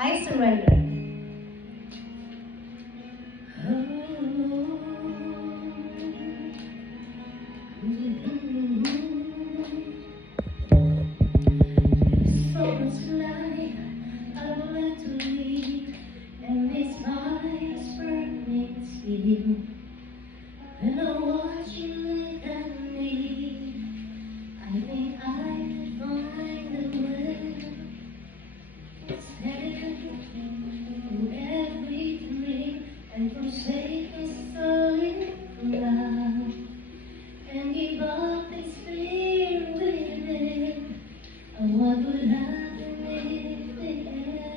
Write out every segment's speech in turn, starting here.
I surrender. So much life I would like to lead, and this fire's burning still. When I watch you look at me, I think I can find a way. Stand through every dream and forsake this solid love, and give up this fear within. What would happen if they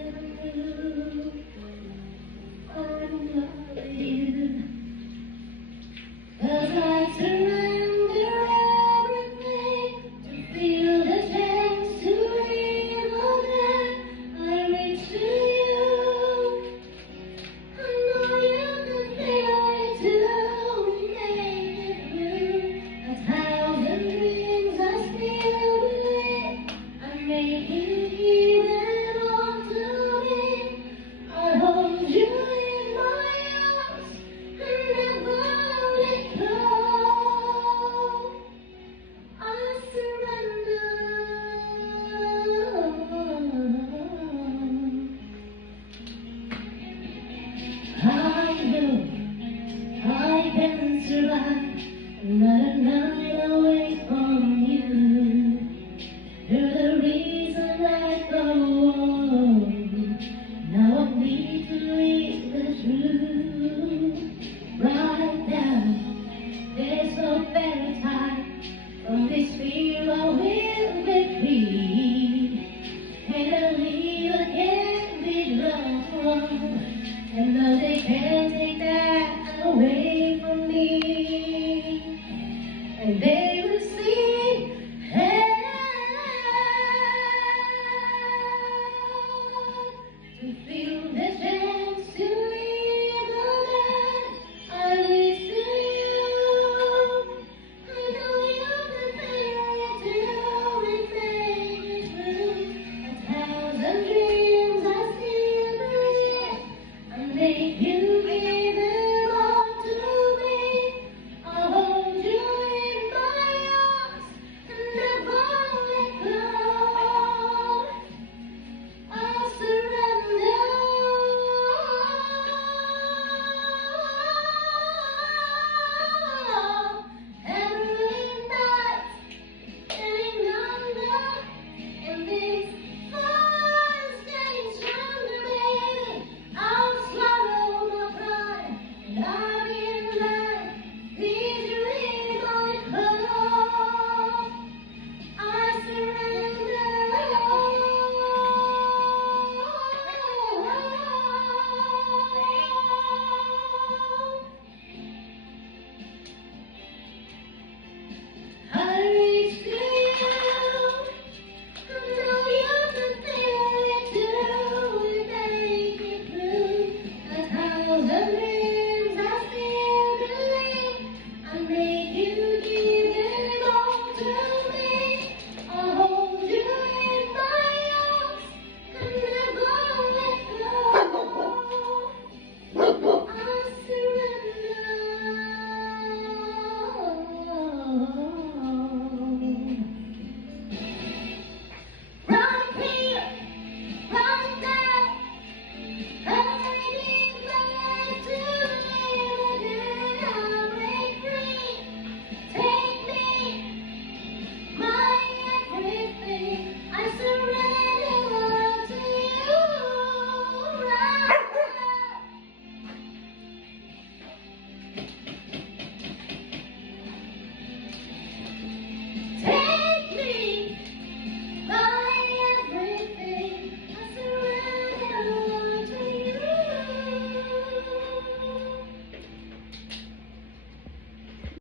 ever knew I love you? 'Cause I surrender everything to feel the chance to live all that I reach to you. I know you can feel it too. Make it through 1,000 dreams I still believe. I make you give it all to me. I hold you in my arms and never let go. I surrender. I know I can survive another night away from you. You're the reason I go on. Now I need to live the truth. Right now, there's no better time. From this fear I will be free. Can't leave, I can't be wrong. And no, they can't take that away from me. And they will see, hey, to feel the chance to live all that I wish to you. I know you can feel it too. We make it through 1,000 dreams I still believe. I make you give it all to me. I'll hold you in my arms and never let go. I surrender. Every night, getting younger, and this fire's getting stronger, baby. I'll swallow my pride, and I'll be in line. Please, you hear my call. I surrender. I reach to you. I know you can feel it too. We make it through 1,000 dreams I still believe. I make you give it all to me. I'll hold you in my arms and never let go. I surrender. Right here, right now, I need my life to live again. I'll break free. Take me, my everything. I surrender all to you right now.